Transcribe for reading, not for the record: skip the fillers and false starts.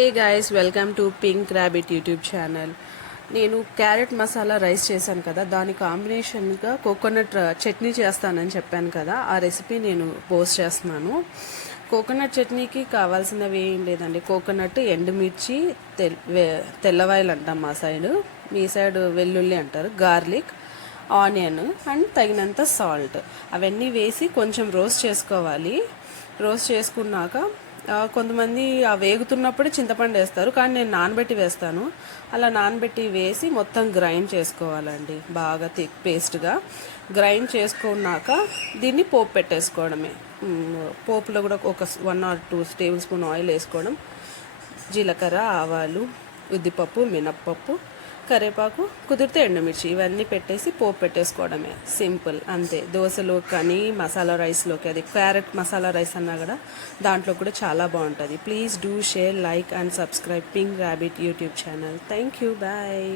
Hey guys, welcome to pink rabbit YouTube channel. నేను carrot masala rice చేశాను కదా, దాని కాంబినేషన్గా కోకోనట్ చట్నీ చేస్తానని చెప్పాను కదా. ఆ రెసిపీ నేను పోస్ట్ చేస్తున్నాను. కోకోనట్ చట్నీకి కావాల్సినవి ఏం లేదండి. కోకోనట్, ఎండుమిర్చి, తెల్లవాయలు అంటాం మా సైడు, మీ సైడ్ వెల్లుల్లి అంటారు, గార్లిక్, ఆనియన్ అండ్ తగినంత సాల్ట్. అవన్నీ వేసి కొంచెం రోస్ట్ చేసుకోవాలి. రోస్ట్ చేసుకున్నాక కొంతమంది ఆ వేగుతున్నప్పుడే చింతపండు వేస్తారు, కానీ నేను నానబెట్టి వేస్తాను. అలా నానబెట్టి వేసి మొత్తం గ్రైండ్ చేసుకోవాలండి, బాగా థిక్ పేస్ట్గా గ్రైండ్ చేసుకున్నాక దీన్ని పోపు పెట్టేసుకోవడమే. పోపులో కూడా ఒక 1 or 2 టేబుల్ స్పూన్ ఆయిల్ వేసుకోవడం, జీలకర్ర, ఆవాలు, ఉద్దిపప్పు, మినప్పప్పు, కరివేపాకు, కుదిరితే ఎండుమిర్చి, ఇవన్నీ పెట్టేసి పోపు పెట్టేసుకోవడమే. సింపుల్, అంతే. దోశలో కానీ మసాలా రైస్లోకి, అది క్యారెట్ మసాలా రైస్ అన్నా కూడా దాంట్లో కూడా చాలా బాగుంటుంది. Please do share, like and subscribe pink rabbit YouTube channel. Thank you, bye.